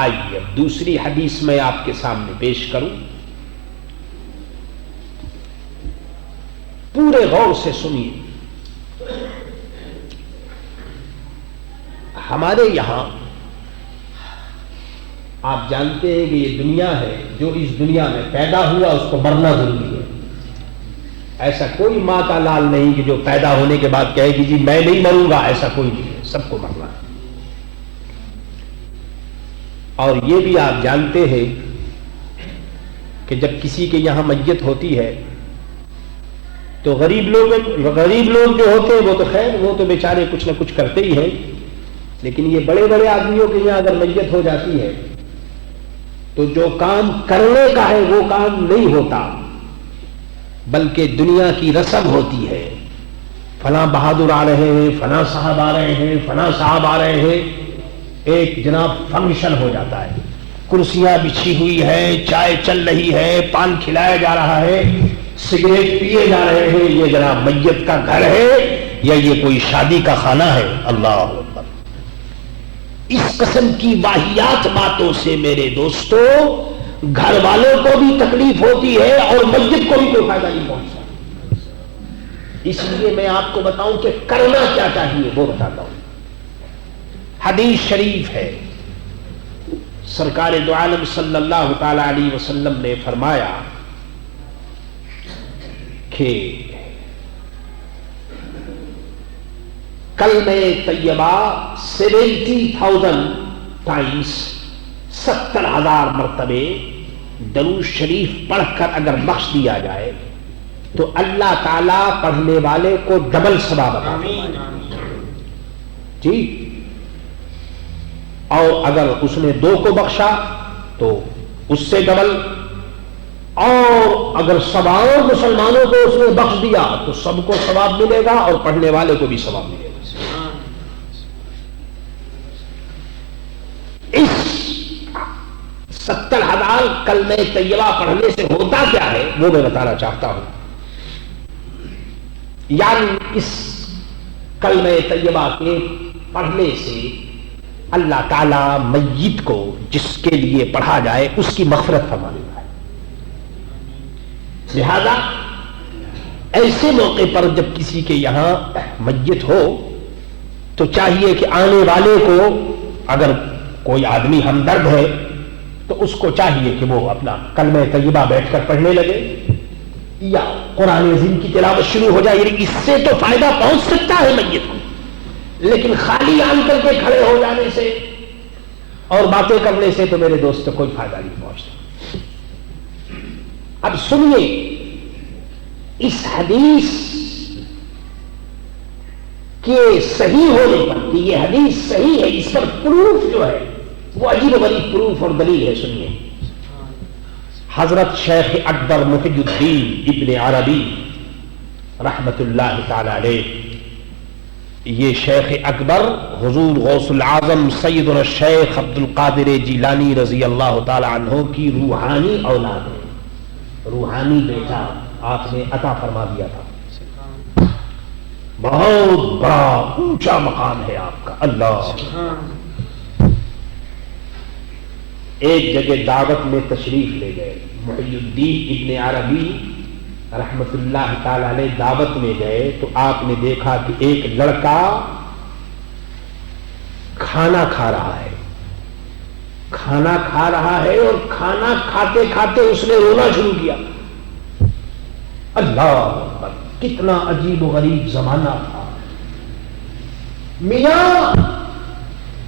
آئیے اب دوسری حدیث میں آپ کے سامنے پیش کروں، پورے غور سے سنیے۔ ہمارے یہاں آپ جانتے ہیں کہ یہ دنیا ہے، جو اس دنیا میں پیدا ہوا اس کو مرنا ضروری ہے۔ ایسا کوئی ماں کا لال نہیں کہ جو پیدا ہونے کے بعد کہے کہ جی میں نہیں مروں گا، ایسا کوئی نہیں ہے، سب کو مرنا ہے۔ اور یہ بھی آپ جانتے ہیں کہ جب کسی کے یہاں میت ہوتی ہے تو غریب لوگ جو ہوتے ہیں وہ تو خیر وہ تو بیچارے کچھ نہ کچھ کرتے ہی ہیں، لیکن یہ بڑے بڑے آدمیوں کے یہاں اگر میت ہو جاتی ہے تو جو کام کرنے کا ہے وہ کام نہیں ہوتا، بلکہ دنیا کی رسم ہوتی ہے۔ فلاں بہادر آ رہے ہیں، فلاں صاحب آ رہے ہیں، فلاں صاحب آ رہے ہیں، ایک جناب فنکشن ہو جاتا ہے، کرسیاں بچھی ہوئی ہے، چائے چل رہی ہے، پان کھلایا جا رہا ہے، سگریٹ پیے جا رہے ہیں۔ یہ جناب میت کا گھر ہے یا یہ کوئی شادی کا خانہ ہے؟ اللہ اکبر۔ اس قسم کی واہیات باتوں سے میرے دوستو گھر والوں کو بھی تکلیف ہوتی ہے اور میت کو بھی کوئی فائدہ نہیں پہنچتا۔ اس لیے میں آپ کو بتاؤں کہ کرنا کیا چاہیے وہ بتاتا ہوں۔ حدیث شریف ہے، سرکار دو عالم صلی اللہ تعالی علیہ وسلم نے فرمایا کہ کلمہ طیبہ 70,000 ٹائمز 70,000 مرتبے درود شریف پڑھ کر اگر بخش دیا جائے تو اللہ تعالیٰ پڑھنے والے کو ڈبل ثواب عطا فرمائے جی، اور اگر اس نے 2 کو بخشا تو اس سے ڈبل، اور اگر 100 مسلمانوں کو اس نے بخش دیا تو سب کو ثواب ملے گا اور پڑھنے والے کو بھی ثواب ملے گا۔ اس 70,000 کلمہ طیبہ پڑھنے سے ہوتا کیا ہے وہ میں بتانا چاہتا ہوں۔ یعنی اس کلمہ طیبہ کے پڑھنے سے اللہ تعالی میت کو جس کے لیے پڑھا جائے اس کی مغفرت فرما دیتا ہے۔ لہذا ایسے موقع پر جب کسی کے یہاں میت ہو تو چاہیے کہ آنے والے کو اگر کوئی آدمی ہمدرد ہے تو اس کو چاہیے کہ وہ اپنا کلمہ طیبہ بیٹھ کر پڑھنے لگے یا قرآن عظیم کی تلاوت شروع ہو جائے۔ یعنی اس سے تو فائدہ پہنچ سکتا ہے میت کو، لیکن خالی آن کر کے کھڑے ہو جانے سے اور باتیں کرنے سے تو میرے دوست کو کوئی فائدہ نہیں پہنچتا۔ اب سنیے اس حدیث کے صحیح ہونے پر کہ یہ حدیث صحیح ہے، اس پر پروف جو ہے وہ عجیب و غریب پروف اور دلیل ہے۔ سنیے، حضرت شیخ اکبر محی الدین ابن عربی رحمت اللہ تعالی علیہ، یہ شیخ اکبر حضور غوث العظم سیدنا الشیخ عبد القادر جیلانی رضی اللہ تعالی عنہ کی روحانی اولاد ہے، روحانی بیٹا آپ نے عطا فرما دیا تھا۔ بہت بڑا اونچا مقام ہے آپ کا۔ اللہ ایک جگہ دعوت میں تشریف لے گئے، محی الدین ابن عربی رحمت اللہ تعالی علیہ دعوت میں گئے تو آپ نے دیکھا کہ ایک لڑکا کھانا کھا رہا ہے، کھانا کھا رہا ہے اور کھانا کھاتے کھاتے اس نے رونا شروع کیا۔ اللہ اکبر، کتنا عجیب و غریب زمانہ تھا۔ میاں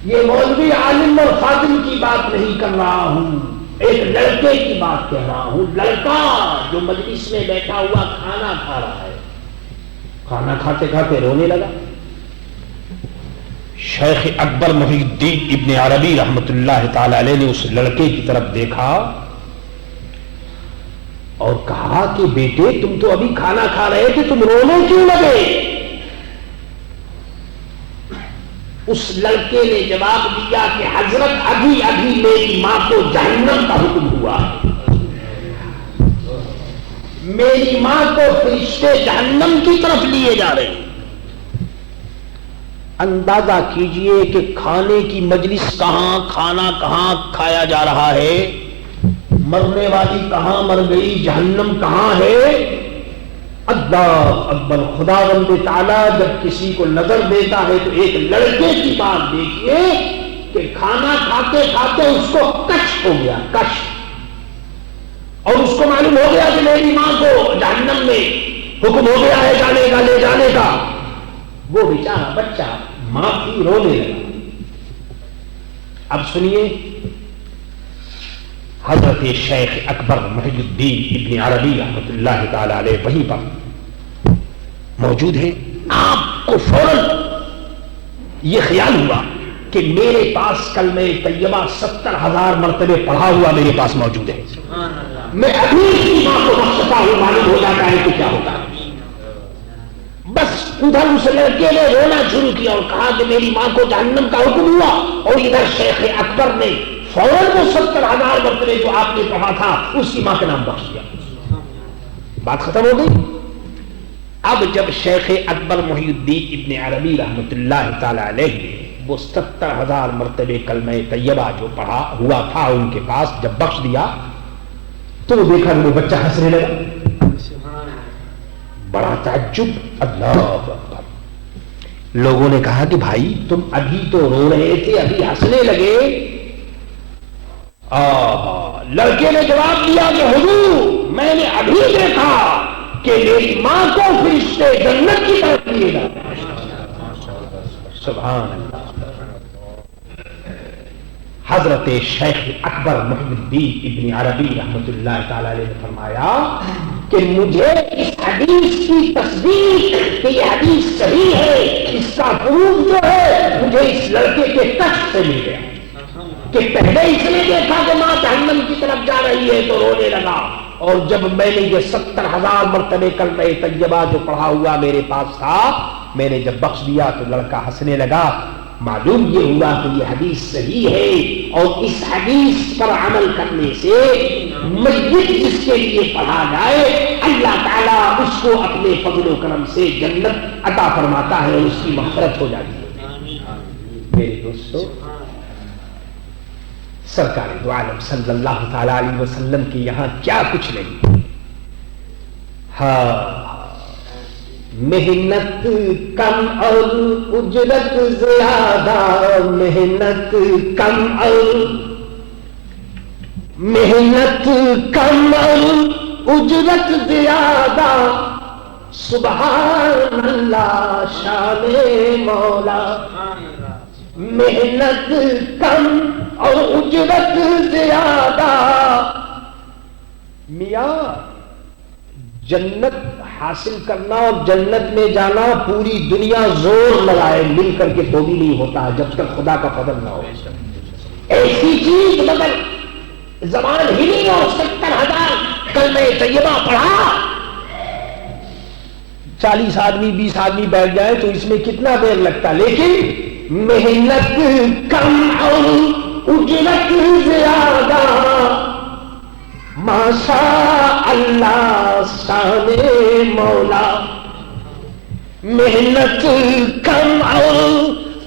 یہ مولوی عالم اور فاضل کی بات نہیں کر رہا ہوں، ایک لڑکے کی بات کہہ رہا ہوں۔ لڑکا جو مجلس میں بیٹھا ہوا کھانا کھا رہا ہے، کھانا کھاتے کھاتے رونے لگا۔ شیخ اکبر محی الدین ابن عربی رحمت اللہ تعالی علیہ نے اس لڑکے کی طرف دیکھا اور کہا کہ بیٹے تم تو ابھی کھانا کھا رہے تھے، تم رونے کیوں لگے؟ اس لڑکے نے جواب دیا کہ حضرت ابھی ابھی میری ماں کو جہنم کا حکم ہوا، میری ماں کو فرشتے جہنم کی طرف لیے جا رہے ہیں۔ اندازہ کیجئے کہ کھانے کی مجلس کہاں، کھانا کہاں کھایا جا رہا ہے، مرنے والی کہاں مر گئی، جہنم کہاں ہے۔ اللہ اکبر، خداوند تعالیٰ جب کسی کو نظر دیتا ہے تو ایک لڑکے کی بات دیکھیے کہ کھانا کھاتے کھاتے اس کو کش ہو گیا، کش، اور اس کو معلوم ہو گیا کہ میری ماں کو جہنم میں حکم ہو گیا ہے جانے کا، لے جانے کا۔ وہ بیچارہ بچہ ماں کی رونے لگا۔ اب سنیے، حضرت شیخ اکبر محی الدین ابن عربی رحمۃ اللہ تعالی علیہ وہیں پر موجود ہیں۔ آپ کو فوراً یہ خیال ہوا کہ میرے پاس کلمہ طیبہ 70,000 مرتبے پڑھا ہوا میرے پاس موجود ہے، میں ابھی کی ماں کو بخشتا ہوں، معلوم ہو جاتا ہے کہ کیا ہوتا ہے۔ بس ادھر اس لڑکے نے رونا شروع کیا اور کہا کہ میری ماں کو جہنم کا حکم ہوا، اور ادھر شیخ اکبر نے فوراً وہ 70,000 مرتبے جو آپ نے پڑھا تھا اس کی ماں کا نام بخش دیا۔ بات ختم ہو گئی۔ اب جب شیخ اکبر محی الدین ابن عربی رحمۃ اللہ تعالی علیہ نے وہ 70,000 مرتبے کلمہ طیبہ جو پڑھا ہوا تھا ان کے پاس جب بخش دیا تو وہ دیکھا کہ وہ بچہ ہنسنے لگا۔ بڑا تعجب، اللہ اکبر۔ لوگوں نے کہا کہ بھائی تم ابھی تو رو رہے تھے، ابھی ہنسنے لگے۔ لڑکے نے جواب دیا کہ حضور میں نے ابھی دیکھا کہ میری ماں کو فرشتے جنت کی طرف لیے گا۔ سبحان اللہ۔ حضرت شیخ اکبر محی الدین ابن عربی رحمۃ اللہ تعالی علیہ نے فرمایا کہ مجھے اس حدیث کی تصدیق کہ یہ حدیث صحیح ہے، اس کا پروف جو ہے مجھے اس لڑکے کے کشف سے مل گیا کہ پہلے اس نے دیکھا کہ ماں جہنم کی طرف جا رہی ہے تو رونے لگا، اور جب میں نے یہ 70,000 مرتبے کلمہ طیبہ جو پڑھا ہوا میرے پاس تھا میں نے جب بخش دیا تو لڑکا ہنسنے لگا۔ معلوم یہ ہوا کہ یہ حدیث صحیح ہے، اور اس حدیث پر عمل کرنے سے میت جس کے لیے پڑھا جائے اللہ تعالیٰ اس کو اپنے فضل و کرم سے جنت عطا فرماتا ہے اور اس کی مغفرت ہو جاتی ہے۔ میرے دوستو، سرکار دو عالم صلی اللہ تعالی علیہ وسلم کے یہاں کیا کچھ نہیں۔ ہاں، محنت کم اور اجرت زیادہ، محنت کم اور اجرت زیادہ، سبحان اللہ شان مولا۔ محنت کم اور اجرت زیادہ، میاں جنت حاصل کرنا اور جنت میں جانا پوری دنیا زور لگائے مل کر کے تو بھی نہیں ہوتا جب تک خدا کا فضل نہ ہو۔ ایسی چیز مگر زبان ہلی اور 70,000 کلمہ طیبہ پڑھا، 40 آدمی 20 آدمی بیٹھ جائے تو اس میں کتنا دیر لگتا، لیکن محنت کم اور اجرت زیادہ، ماشاء اللہ شان مولا۔ محنت کم اور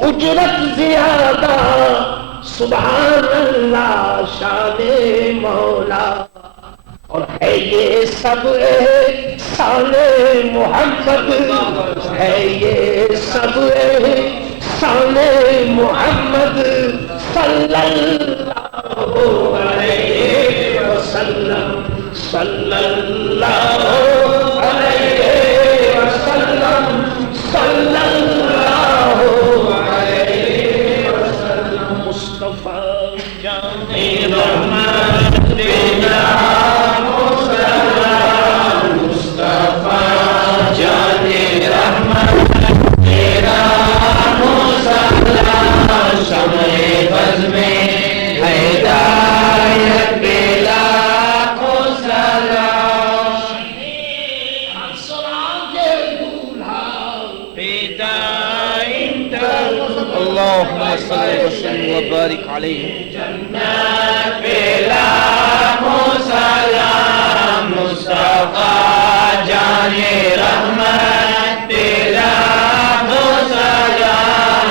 اجرت زیادہ، سبحان اللہ شان مولا۔ اور ہے یہ سب احسان محمد، ہے یہ سب احسان محمد صلی اللہ علیہ وسلم، صلی اللہ علیہ وسلم، صلی اللہ علیہ وسلم۔ مصطفیٰ جان رحمت تیرا وبارك عليه جنات بلا سلام مصطفیٰ جان رحمت بلا سلام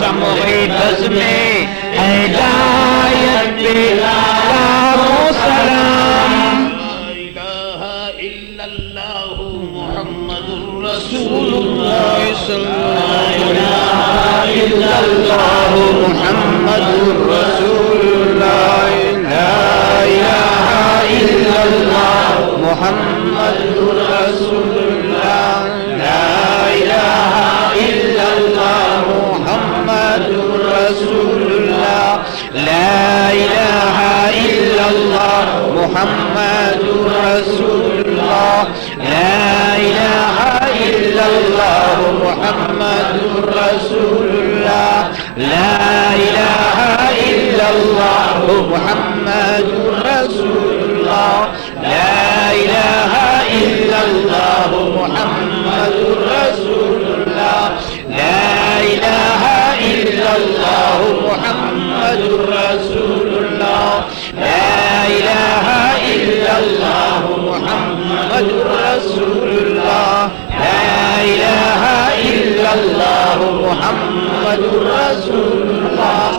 شمع بز میں ہدایت پہ لاکھوں سلام لا الہ الا اللہ محمد رسول اللہ صلی اللہ الا اللہ محمد رسول اللہ لا الہ الا اللہ محمد رسول اللہ لا الہ الا اللہ محمد رسول اللہ لا الہ الا اللہ محمد رسول اللہ لا الہ الا اللہ محمد رسول اللہ لا الہ الا اللہ محمد رسول اللہ لا الہ الا اللہ محمد رسول اللہ لا الہ الا اللہ محمد رسول اللہ لا الہ الا اللہ محمد رسول اللہ لا الہ الا اللہ محمد رسول اللہ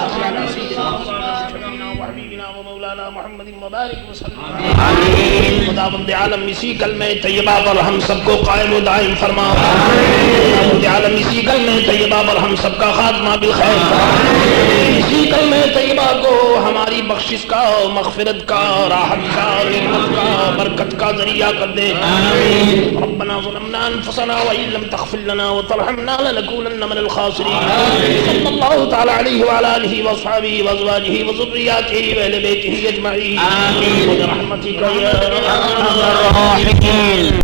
محمد مبارک وسلم آمین خداوند عالم اسی کلمہ طیبہ پر ہم سب کو قائم و دائم فرما خداوند عالم اسی کلمہ طیبہ پر ہم سب کا خاتمہ بالخیر اسی کلمہ طیبہ کو ہماری بخشش کا مغفرت کا راحت کا نعمت کا برکت کا ذریعہ کر دے ربنا ظلمنا انفسنا وان لم تغفر لنا وترحمنا لنكونن من الخاسرين صلی اللہ تعالی علیہ وعلى آلہ واصحابہ وازواجہ وذریاتہ واہل بیتہ اجمعین آمین برحمتک یا ارحم الراحمین.